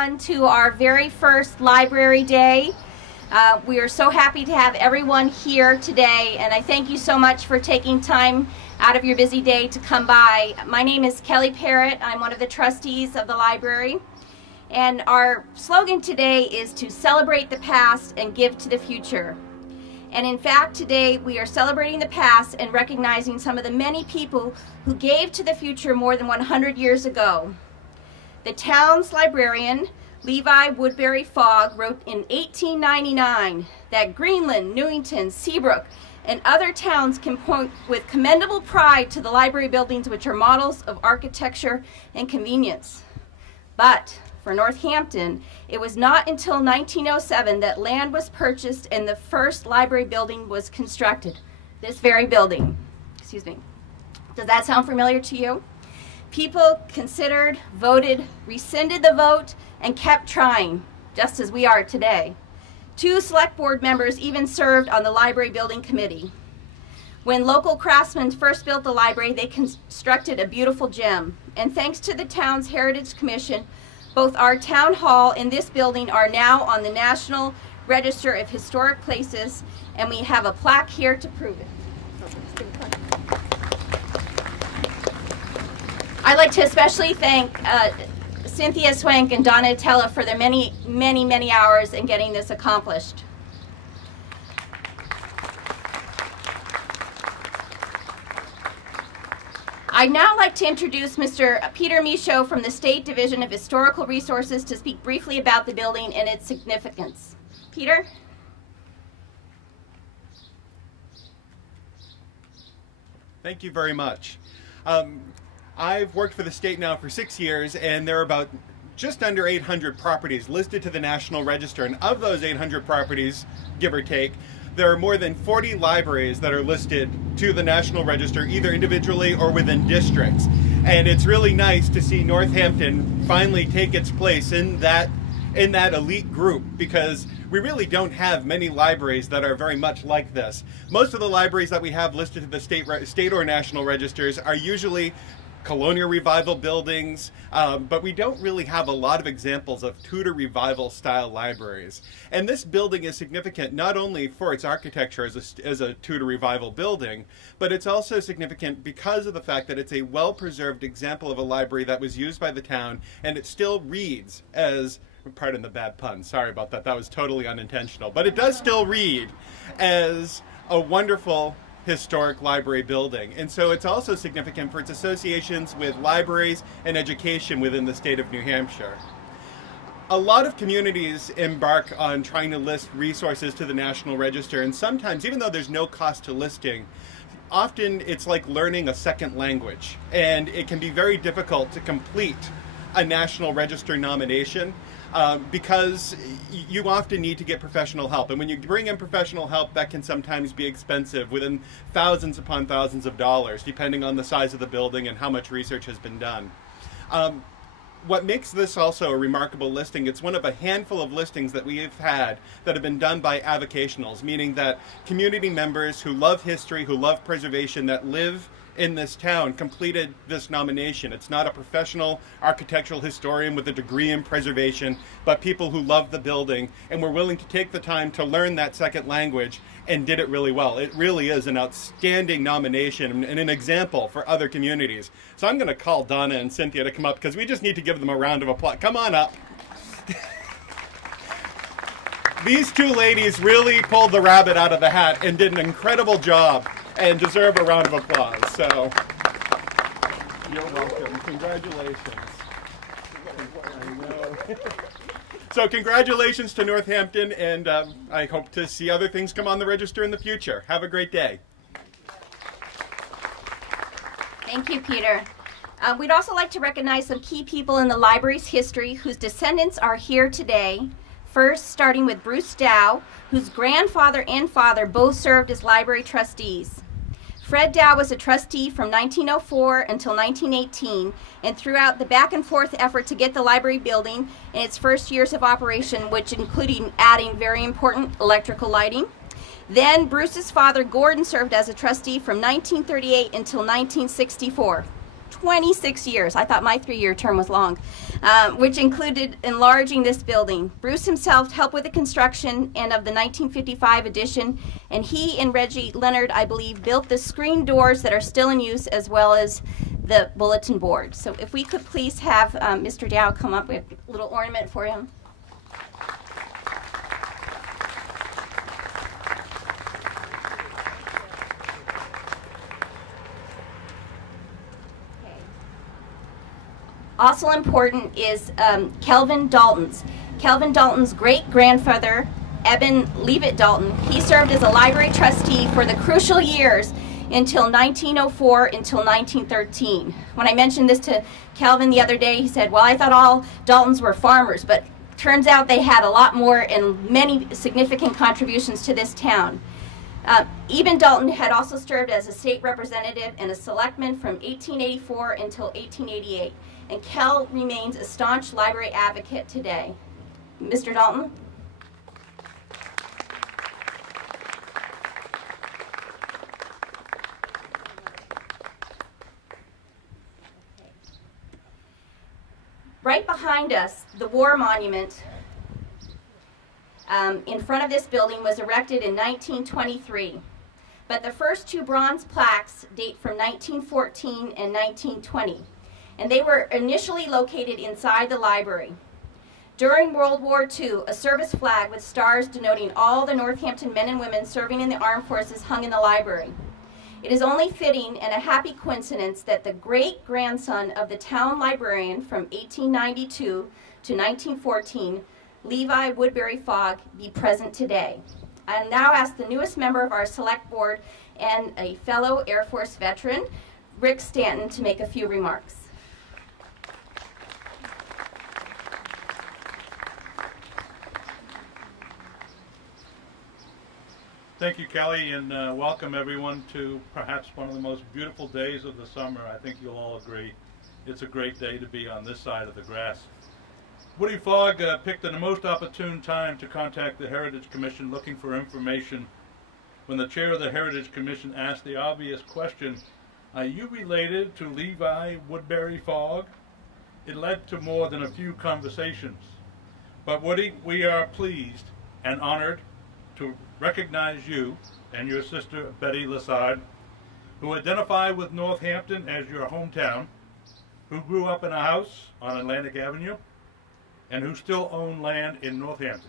everyone to our very first library day. We are so happy to have everyone here today, and I thank you so much for taking time out of your busy day to come by. My name is Kelly Parrott. I'm one of the trustees of the library, and our slogan today is to celebrate the past and give to the future. And in fact, today we are celebrating the past and recognizing some of the many people who gave to the future more than 100 years ago. The town's librarian, Levi Woodbury Fogg, wrote in 1899 that Greenland, Newington, Seabrook, and other towns can point with commendable pride to the library buildings, which are models of architecture and convenience. But for North Hampton, it was not until 1907 that land was purchased and the first library building was constructed. This very building. Excuse me. Does that sound familiar to you? People considered, voted, rescinded the vote, and kept trying, just as we are today. 2 select board members even served on the library building committee. When local craftsmen first built the library, they constructed a beautiful gym. And thanks to the town's Heritage Commission, both our town hall and this building are now on the National Register of Historic Places, and we have a plaque here to prove it. I'd like to especially thank Cynthia Swank and Donna Tella for their many, many, many hours in getting this accomplished. I'd now like to introduce Mr. Peter Michaud from the State Division of Historical Resources to speak briefly about the building and its significance. Peter? Thank you very much. I've worked for the state now for 6 years, and there are about just under 800 properties listed to the National Register, and of those 800 properties, give or take, there are more than 40 libraries that are listed to the National Register, either individually or within districts. And it's really nice to see Northampton finally take its place in that elite group, because we really don't have many libraries that are very much like this. Most of the libraries that we have listed to the state or national registers are usually colonial revival buildings, but we don't really have a lot of examples of Tudor revival style libraries. And this building is significant not only for its architecture as a Tudor revival building, but it's also significant because of the fact that it's a well-preserved example of a library that was used by the town, and it still reads as, pardon the bad pun, sorry about that, that was totally unintentional, but it does still read as a wonderful historic library building. And so it's also significant for its associations with libraries and education within the state of New Hampshire. A lot of communities embark on trying to list resources to the National Register, and sometimes, even though there's no cost to listing, often it's like learning a second language, and it can be very difficult to complete a National Register nomination because you often need to get professional help. And when you bring in professional help, that can sometimes be expensive, within thousands upon thousands of dollars, depending on the size of the building and how much research has been done. What makes this also a remarkable listing, it's one of a handful of listings that we have had that have been done by avocationals, meaning that community members who love history, who love preservation, that live in this town completed this nomination. It's not a professional architectural historian with a degree in preservation, but people who love the building and were willing to take the time to learn that second language and did it really well. It really is an outstanding nomination and an example for other communities. So I'm going to call Donna and Cynthia to come up, because we just need to give them a round of applause. Come on up. These 2 ladies really pulled the rabbit out of the hat and did an incredible job and deserve a round of applause. So, you're welcome. Congratulations. I know. So congratulations to Northampton, and I hope to see other things come on the register in the future. Have a great day. Thank you, Peter. We'd also like to recognize some key people in the library's history whose descendants are here today. First, starting with Bruce Dow, whose grandfather and father both served as library trustees. Fred Dow was a trustee from 1904 until 1918, and throughout the back and forth effort to get the library building in its first years of operation, which including adding very important electrical lighting. Then Bruce's father, Gordon, served as a trustee from 1938 until 1964, 26 years. I thought my 3-year term was long, which included enlarging this building. Bruce himself helped with the construction and of the 1955 addition, and he and Reggie Leonard, I believe, built the screen doors that are still in use, as well as the bulletin board. So if we could please have Mr. Dow come up with a little ornament for him. Also important is Kelvin Dalton's. Kelvin Dalton's great-grandfather, Eben Leavitt Dalton, he served as a library trustee for the crucial years until 1904 until 1913. When I mentioned this to Kelvin the other day, he said, well, I thought all Daltons were farmers, but turns out they had a lot more and many significant contributions to this town. Eben Dalton had also served as a state representative and a selectman from 1884 until 1888. And Kel remains a staunch library advocate today. Mr. Dalton? Right behind us, the War Monument in front of this building was erected in 1923. But the first 2 bronze plaques date from 1914 and 1920. And they were initially located inside the library. During World War II, a service flag with stars denoting all the Northampton men and women serving in the armed forces hung in the library. It is only fitting and a happy coincidence that the great-grandson of the town librarian from 1892 to 1914, Levi Woodbury Fogg, be present today. I now ask the newest member of our select board and a fellow Air Force veteran, Rick Stanton, to make a few remarks. Thank you, Kelly, and welcome everyone to perhaps one of the most beautiful days of the summer. I think you'll all agree it's a great day to be on this side of the grass. Woody Fogg picked the most opportune time to contact the Heritage Commission looking for information when the chair of the Heritage Commission asked the obvious question, are you related to Levi Woodbury Fogg? It led to more than a few conversations. But Woody, we are pleased and honored to recognize you and your sister Betty Lassard, who identify with Northampton as your hometown, who grew up in a house on Atlantic Avenue, and who still own land in Northampton.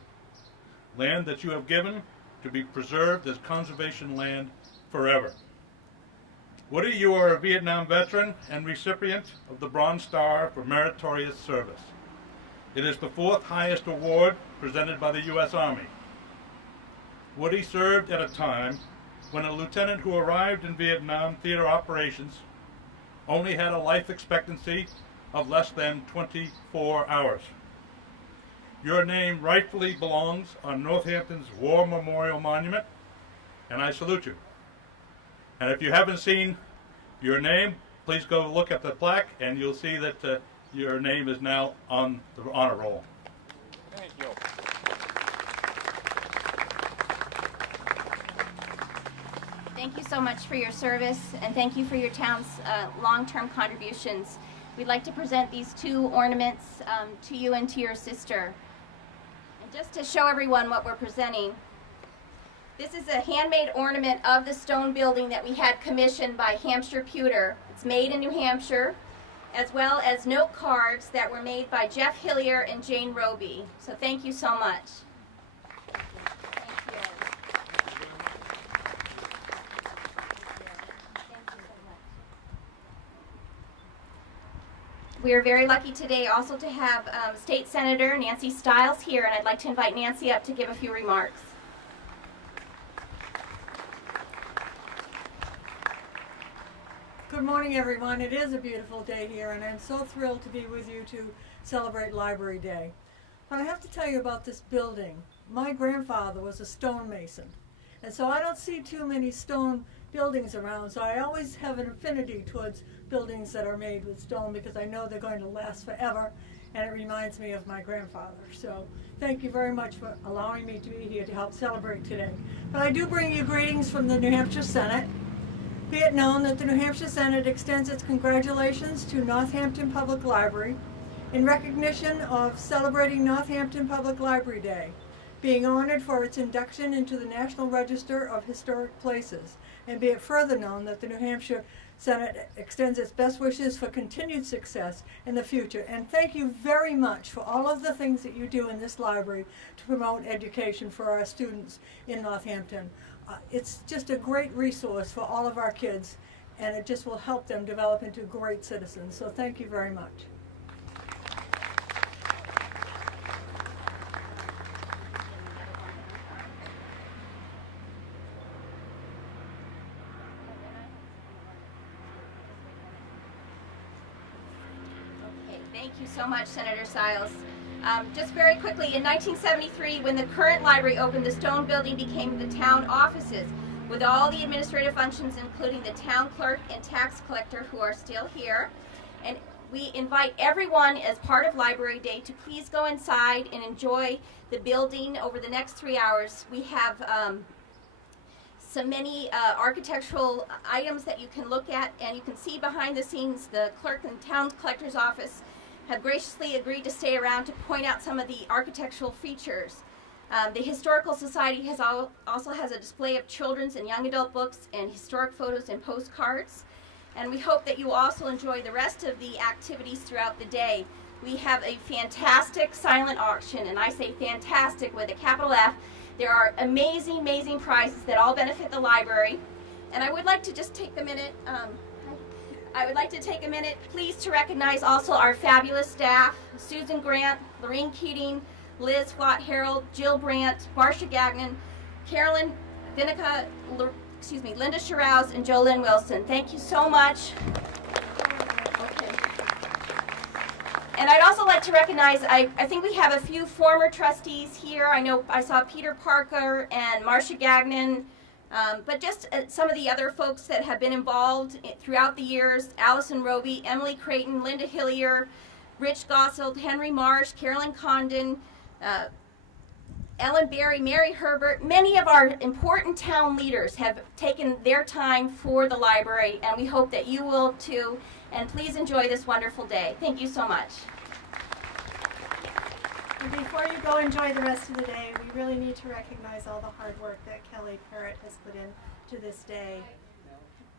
Land that you have given to be preserved as conservation land forever. Woody, you are a Vietnam veteran and recipient of the Bronze Star for Meritorious Service. It is the 4th highest award presented by the U.S. Army. Woody served at a time when a lieutenant who arrived in Vietnam theater operations only had a life expectancy of less than 24 hours. Your name rightfully belongs on Northampton's War Memorial Monument, and I salute you. And if you haven't seen your name, please go look at the plaque and you'll see that your name is now on the honor roll. Thank you. Thank you so much for your service, and thank you for your town's long-term contributions. We'd like to present these 2 ornaments to you and to your sister. And just to show everyone what we're presenting, this is a handmade ornament of the stone building that we had commissioned by Hampshire Pewter. It's made in New Hampshire, as well as note cards that were made by Jeff Hillier and Jane Roby. So thank you so much. We are very lucky today also to have State Senator Nancy Stiles here, and I'd like to invite Nancy up to give a few remarks. Good morning, everyone. It is a beautiful day here, and I'm so thrilled to be with you to celebrate Library Day. But I have to tell you about this building. My grandfather was a stonemason, and so I don't see too many stone buildings around, so I always have an affinity towards buildings that are made with stone because I know they're going to last forever, and it reminds me of my grandfather. So thank you very much for allowing me to be here to help celebrate today. But I do bring you greetings from the New Hampshire Senate, Be it known that the New Hampshire Senate extends its congratulations to Northampton Public Library in recognition of celebrating Northampton Public Library Day, being honored for its induction into the National Register of Historic Places, and be it further known that the New Hampshire Senate extends its best wishes for continued success in the future. And thank you very much for all of the things that you do in this library to promote education for our students in Northampton. It's just a great resource for all of our kids, and it just will help them develop into great citizens. So thank you very much. Thank you so much, Senator Stiles. Just very quickly, in 1973, when the current library opened, the stone building became the town offices, with all the administrative functions, including the town clerk and tax collector, who are still here. And we invite everyone, as part of Library Day, to please go inside and enjoy the building over the next 3 hours. We have so many architectural items that you can look at, and you can see behind the scenes the clerk and town collector's office have graciously agreed to stay around to point out some of the architectural features. The Historical Society also has a display of children's and young adult books and historic photos and postcards. And we hope that you also enjoy the rest of the activities throughout the day. We have a fantastic silent auction, and I say fantastic with a capital F. There are amazing, amazing prizes that all benefit the library. And I would like to just take a minute, please, to recognize also our fabulous staff: Susan Grant, Lorene Keating, Liz Flott-Harold, Jill Brandt, Marcia Gagnon, Carolyn Vinica, Linda Shirouz, and Jolynn Wilson. Thank you so much. Okay. And I'd also like to recognize, I think we have a few former trustees here. I know I saw Peter Parker and Marcia Gagnon, but just some of the other folks that have been involved throughout the years: Allison Roby, Emily Creighton, Linda Hillier, Rich Gosseld, Henry Marsh, Carolyn Condon, Ellen Berry, Mary Herbert. Many of our important town leaders have taken their time for the library, and we hope that you will too. And please enjoy this wonderful day. Thank you so much. And before you go enjoy the rest of the day, we really need to recognize all the hard work that Kelly Parrott has put into this day.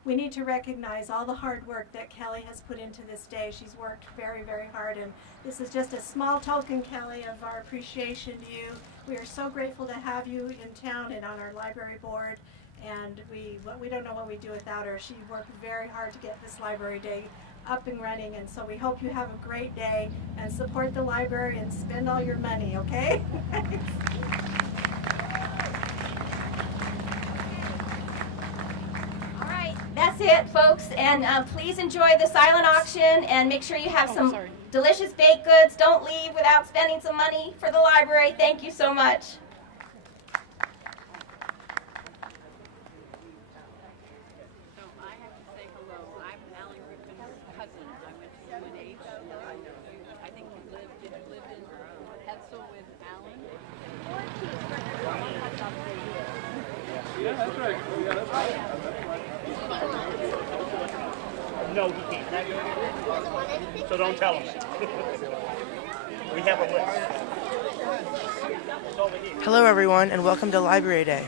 We need to recognize all the hard work that Kelly has put into this day. She's worked very, very hard, and this is just a small token, Kelly, of our appreciation to you. We are so grateful to have you in town and on our library board, and we don't know what we'd do without her. She worked very hard to get this library day up and running, and so we hope you have a great day and support the library and spend all your money, okay? All right, that's it, folks, and please enjoy the silent auction, and make sure you have some delicious baked goods. Don't leave without spending some money for the library. Thank you so much. Yeah, that's right. Yeah, that's right. No, he can't. So don't tell him. We have a list. It's over here. Hello everyone and welcome to Library Day.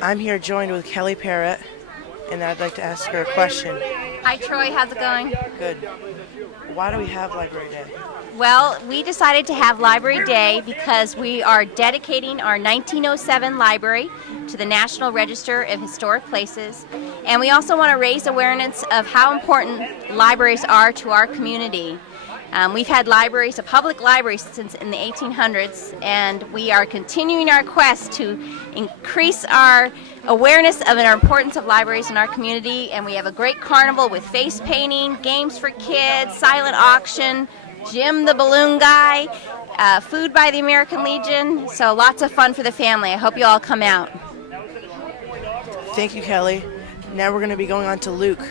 I'm here joined with Kelly Parrott, and I'd like to ask her a question. Hi, Troy. How's it going? Good. Why do we have Library Day? Well, we decided to have Library Day because we are dedicating our 1907 library to the National Register of Historic Places, and we also want to raise awareness of how important libraries are to our community. We've had libraries, a public library, since in the 1800s, and we are continuing our quest to increase our awareness of the importance of libraries in our community. And we have a great carnival with face painting, games for kids, silent auction, Jim the Balloon Guy, food by the American Legion, so lots of fun for the family. I hope you all come out. Thank you, Kelly. Now we're going to be going on to Luke.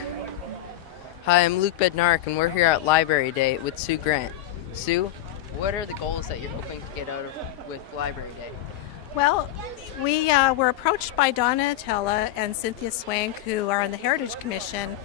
Hi, I'm Luke Bednark, and we're here at Library Day with Sue Grant. Sue, what are the goals that you're hoping to get out of with Library Day? Well, we were approached by Donna Atella and Cynthia Swank, who are on the Heritage Commission,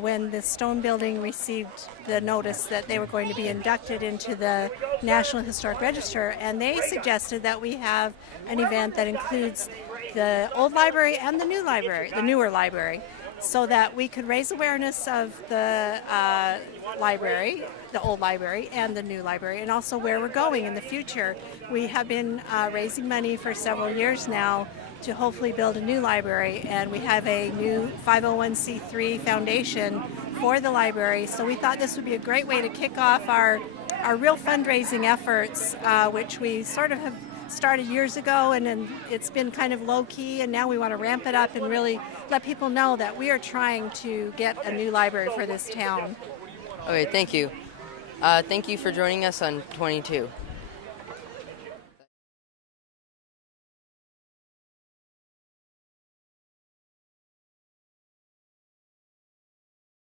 when the Stone Building received the notice that they were going to be inducted into the National Historic Register, and they suggested that we have an event that includes the old library and the newer library, so that we could raise awareness of the library, the old library, and the new library, and also where we're going in the future. We have been raising money for several years now to hopefully build a new library, and we have a new 501c3 foundation for the library, so we thought this would be a great way to kick off our real fundraising efforts, which we sort of have started years ago, and then it's been kind of low-key, and now we want to ramp it up and really let people know that we are trying to get a new library for this town. Okay, thank you. Thank you for joining us on 22.